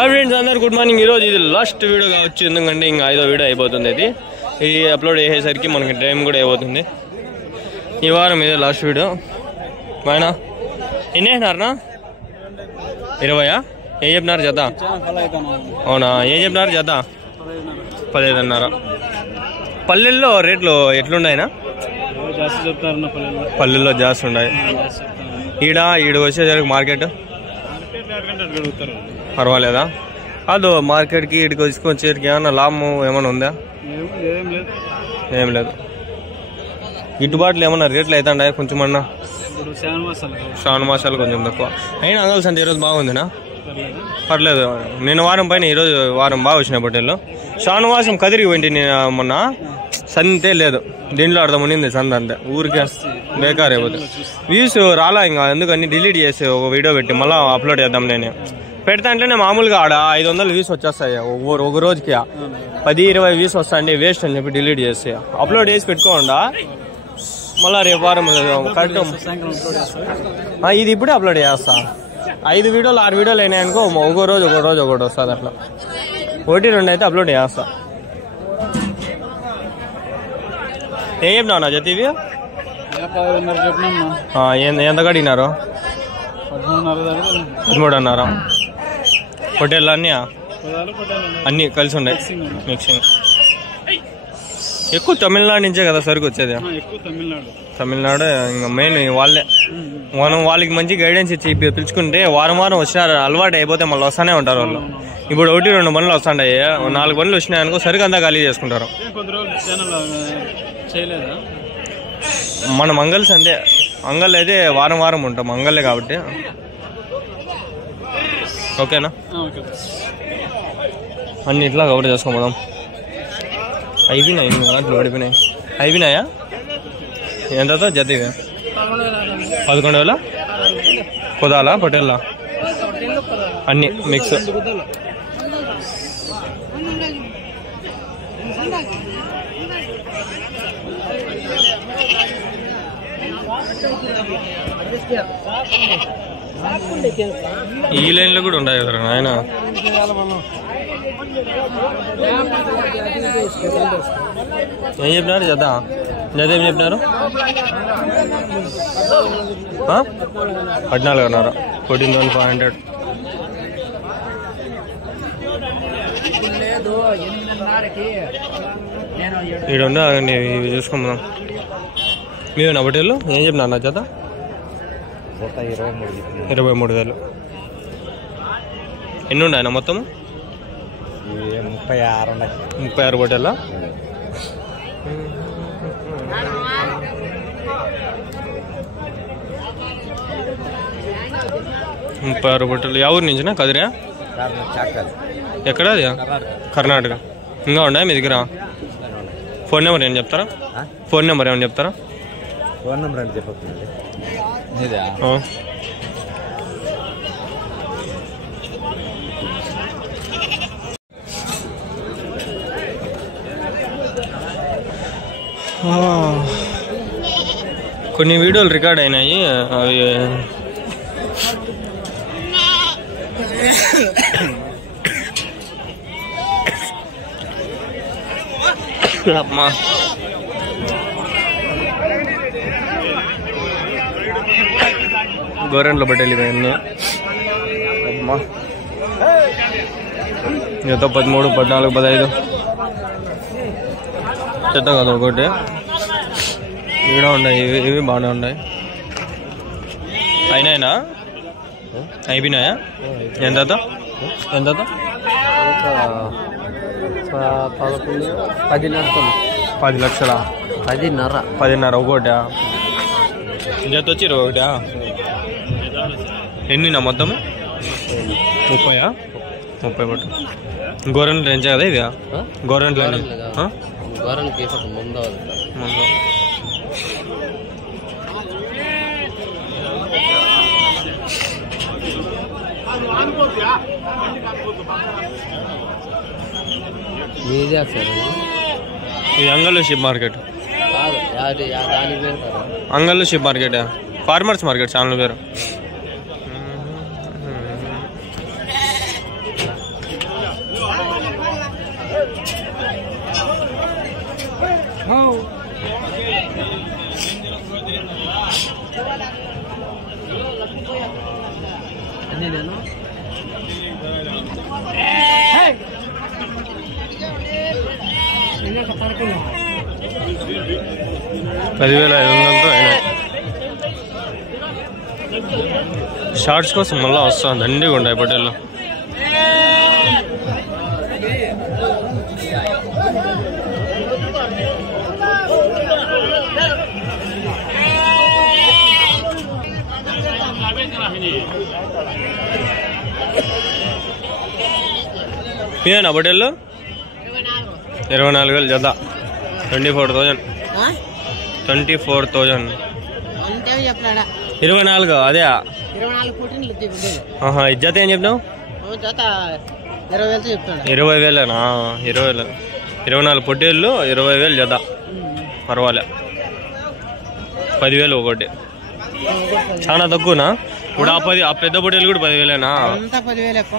Hi friends అందరు good morning. ఈరోజు ఇది లాస్ట్ వీడియో కావచ్చు, ఎందుకంటే ఇంకా 5వ వీడియో అయిపోతుంది. ఇది అప్లోడ్ చేసేసరికి మనకి టైం కూడా అయిపోతుంది. ఈ వారం ఇదే లాస్ట్ వీడియో. ఆయన ఎన్ని వేసినారనా? 20? ఏం చెప్పినారు జత? అవునా, ఏం చెప్పినారు జత? 15.5. పల్లెల్లో రేట్లు ఎట్లున్నాయినా? పల్లెల్లో జాస్తి ఉన్నాయి. ఈడ వచ్చేసరికి మార్కెట్ పర్వాలేదా? కాదు, మార్కెట్కి ఇక్కడికి వచ్చేసరికి ఏమన్నా లాభం ఏమైనా ఉందా? ఏం లేదు. గిట్టుబాట్లు ఏమన్నా రేట్లు అవుతాయి కొంచెం అన్నా? శ్రావణ మాసాలు కొంచెం తక్కువ అయినా. అంగల్ సంత ఈరోజు బాగుందినా? పర్లేదు. నేను వారం పైన ఈరోజు వారం బాగా వచ్చినాయి పొట్టేళ్ళు. శ్రావణ మాసం కదిరికి పోయింది నేను మొన్న. సంతే లేదు దీంట్లో, అర్థం ఉండింది సంత అంతే. ఊరికే బేకార్ అయిపోతుంది. వ్యూస్ రాలా ఇంకా, ఎందుకని డిలీట్ చేసి ఒక వీడియో పెట్టి మళ్ళీ అప్లోడ్ చేద్దాం. నేను పెడతా అంటే నేను మామూలుగా ఆడ 500 వ్యూస్ వచ్చేస్తాయి ఒక రోజుకి. 10-20 వ్యూస్ వస్తాయండి, వేస్ట్ అని చెప్పి డిలీట్ చేసి అప్లోడ్ చేసి పెట్టుకోకుండా మళ్ళీ రేపు వారం కరెక్ట్ ఇది ఇప్పుడే అప్లోడ్ చేస్తా. 5 వీడియోలు 6 వీడియోలు అయినాయనుకో, ఒక రోజు ఒకటి వస్తుంది. అట్లా 1-2 అయితే అప్లోడ్ చేస్తా. ఏం చెప్పినావు నా జతీవి? ఎంత కడిగినారు? 13.5. పొట్టేళ్ళు అన్నీ కలిసి ఉన్నాయి, మిక్సింగ్. ఎక్కువ తమిళనాడు నుంచే కదా సరుకు వచ్చేది? తమిళనాడు ఇంకా మెయిన్ వాళ్ళే. మనం వాళ్ళకి మంచి గైడెన్స్ ఇచ్చి పిలుచుకుంటే వారం వచ్చినారు, అలవాటు అయిపోతే మళ్ళీ వస్తూనే ఉంటారు వాళ్ళు. ఇప్పుడు 1-2 బండ్లు వస్తుంటాయి, 4 బండ్లు వచ్చినాయి అనుకో, సరుకు అంతా ఖాళీ చేసుకుంటారు. మన మంగళస్ అంతే. మంగళ అయితే వారం ఉంటాం మంగళే కాబట్టి. ఓకేనా? అన్ని ఇట్లా కవర్ చేసుకోపోదాం. అయిపోయినాయి దాంట్లో, పడిపోయినాయి. అయిపోయినాయా? ఎంతతో జత ఇవి? 11,000 కుదాలా పొట్టేళ్ళ అన్ని మిక్స్. ఈ లైన్ లో కూడా ఉన్నాయి కదా ఆయన. ఏం చెప్పినారు జత? ఏం చెప్పినారు? 14.5. 14,500. ఇక్కడ ఉండే ఇవి చూసుకుందాం. మీవేనా బట్టేళ్ళు? ఏం చెప్పినారు నా జత? 23,000. ఎన్ని ఉన్నాయి ఆయన మొత్తం? 36 బట్టేళ్ళ. 36 బట్టలు. యా ఊరి నుంచినా? కదిరా? ఎక్కడ అది? కర్ణాటక. ఇంకా ఉన్నాయి మీ దగ్గర? ఫోన్ నెంబర్ ఏమైనా చెప్తారా? ఫోన్ నెంబర్ ఏమైనా చెప్తారా? ఫోన్ నెంబర్ అంటే చెప్పండి. కొన్ని వీడియోలు రికార్డ్ అయినాయి, అవి అమ్మా గవర్నమెంట్లో పట్టేళ్ళు ఇవన్నీ. అమ్మా జత 13, 14, 15 జత కదా ఒకటి. ఇక్కడ ఉన్నాయి, ఇవి బాగానే ఉన్నాయి. అయినాయినా? అయిపోయినాయా? ఎంత? 10 లక్షల 10.5 ఒకటి. జత వచ్చి 21. ఎన్నినా మొత్తం? 30 పట్టు. గవర్నమెంట్ రేంజ్ కదా ఇది? గవర్నమెంట్ ముందు. ఇది అంగల్లో షిప్ మార్కెట్. అంగల్లో sheep market, farmers market channel పేరు. అయినాయి. షార్ట్స్ కోసం మళ్ళీ వస్తుంది, దండిగా ఉంటాయి పటేల్లో. మీదేనా పటేళ్ళు? 24,000 జత. 24,000. 24,000. 24 అదే. జత ఏం చెప్పినావు? 20,000. 20,000. 24 పొట్టేళ్ళు 20,000 జత. పర్వాలే. 10,000 ఒకటి. చాలా తక్కువనా? ఇప్పుడు ఆ పెద్ద పొట్టేలు కూడా 10,000.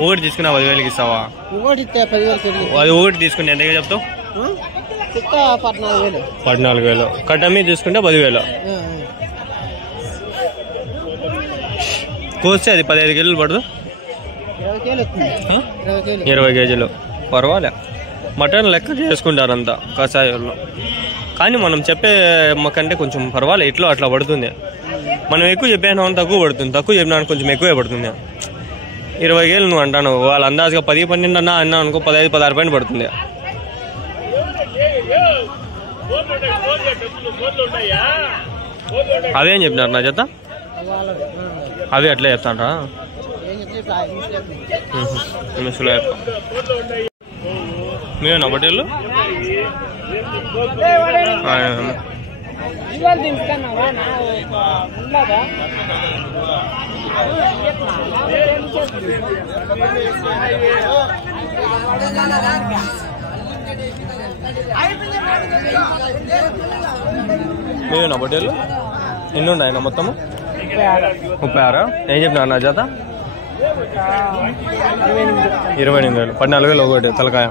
ఒకటి తీసుకున్నా 10,000కి ఇస్తావా? అది ఒకటి తీసుకుని ఎంతగా చెప్తావు? 14,000. కట్టమ్మి తీసుకుంటే 10,000. కోస్తే అది 15 కేజీలు పడదు. 20 కేజీలు పర్వాలే. మటన్ లెక్క చేసుకుంటారు అంతా కషాయాల్లో. కానీ మనం చెప్పే కంటే కొంచెం పర్వాలే, ఇట్లా అట్లా పడుతుంది. మనం ఎక్కువ చెప్పాను తక్కువ పడుతుంది, తక్కువ చెప్పినా కొంచెం ఎక్కువే పడుతుంది. 20 కేజీలు నువ్వు అంటాను, వాళ్ళు అందాజుగా 10-12 అన్నా అనుకో 15-16 పైన పడుతుంది. అవేం చెప్పినారు నా జత? అవి అట్లా చెప్తాండ్రా? మేమేనా పటేళ్ళు? మేమేనా పటేళ్ళు? ఎన్ని ఉన్నాయన్న మొత్తము? 36. ఏం చెప్పినా నా జత? 28,000. 14,000 ఒకటి తలకాయ.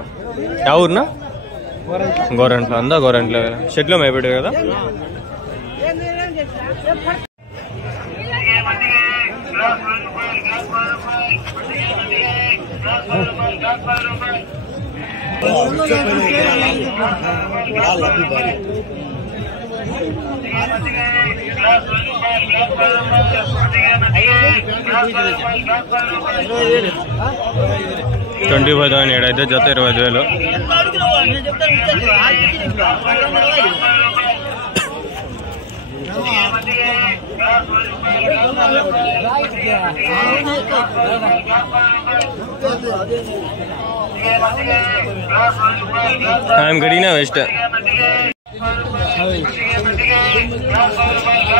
యా ఊరునా? గోరంట్ల. అందా గోరంట్ల. షెట్లో మేపెట్టావు కదా? $25,000 జత 25,000. I'm getting a waste.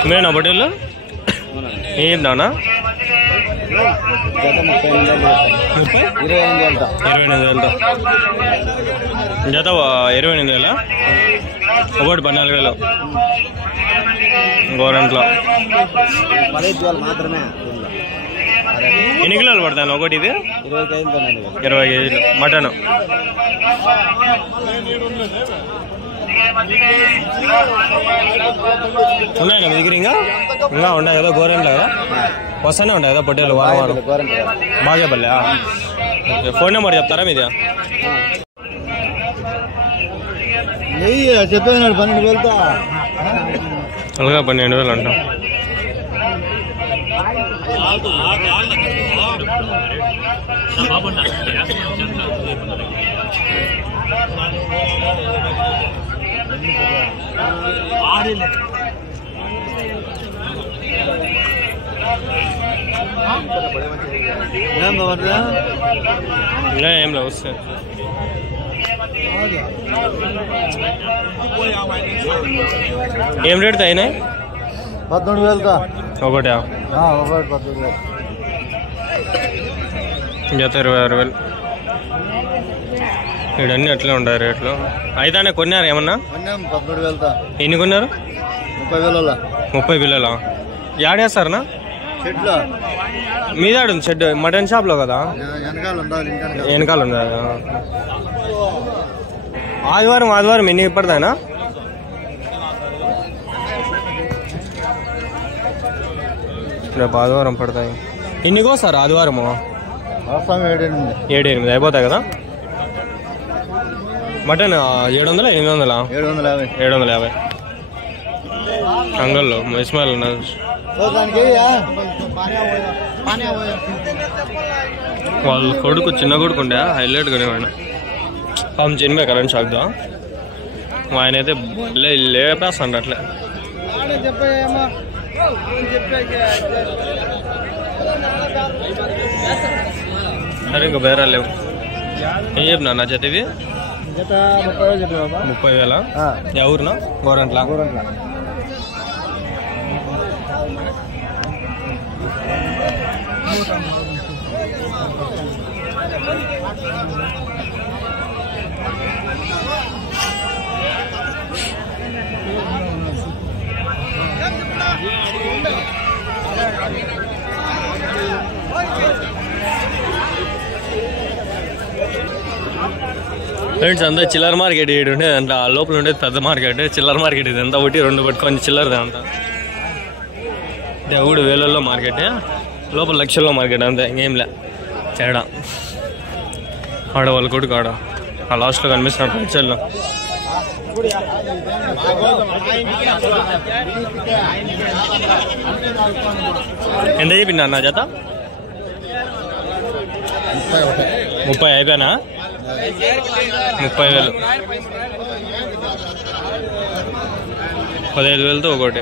మేనా పటేళ్ళు? ఏం నానా? 28,000 జత. 28,000. ఒకటి 14,000. గోరంట్లో మాత్రమే. ఎన్ని కిలోలు పడతాను ఒకటి? ఇది 20 కేజీలు మటన్. ఉన్నాయా మీ దగ్గర? ఇంకా ఉంటాయి కదా గోరెంట్లో కదా? వస్తూనే ఉంటాయి కదా పొట్టేలు వారం? బాగేపల్లె. ఫోన్ నెంబర్ చెప్తారా మీది? చెప్పేనాడు 12,000. అలాగా 12,000 అంట. ఏం లేవు వస్తాయి. ఏం రేట్ అయినాయి? 14,000. ఒకటా? ఒకటి 14,000. జత 26,000. ఇవన్నీ అట్లే ఉంటాయి రేట్లు. అయితేనే కొన్నారు ఏమన్నా? 14,000. ఎన్ని కొన్నారు? 30,000. 30 పిల్లలా? యాడేస్తారనా? మీద ఉంది షెడ్ మటన్ షాప్ లో కదా? వెనకాల ఉందా? ఆదివారం ఎన్ని పడతాయినా? రేపు ఆదివారం పడతాయి. ఎన్ని కోస్తారు ఆదివారము? అవసరం 7-8. 7-8 అయిపోతాయి కదా. మటన్ 700 800? 750. అంగల్లో ఇస్మాయిల్ ఉన్నది. వాళ్ళ కొడుకు చిన్న కొడుకు ఉండే హైలైట్గానే వాడిన పాపం చిన్న కరెంట్ షాక్దా. ఆయన అయితే లేపేస్తాడు అట్లే. అరే ఇంకా బేరా లేవు. ఏం చెప్పినా నా చేత ఇవి 30,000. ఎవరునా? గోరంట్లా. ఫ్రెండ్స్ అంతా చిల్లర మార్కెట్ ఇటు ఉండేది అంట. లోపల ఉండేది పెద్ద మార్కెట్, చిల్లర మార్కెట్ ఇది అంతా. ఒకటి 2 పట్టుకొని చిల్లరదే అంతా. దేవుడు వేలల్లో మార్కెట్, లోపల లక్షల్లో మార్కెట్ అంతే. ఇంకేంలే తేడా. ఆడ వాళ్ళ కొడుకు ఆడ ఆ లాస్ట్లో కనిపిస్తున్నాడు పిక్చర్లో. ఎంత చెప్పింది అన్న జత? 30 అయిపోయానా? 30,000. 15,000తో ఒకటి.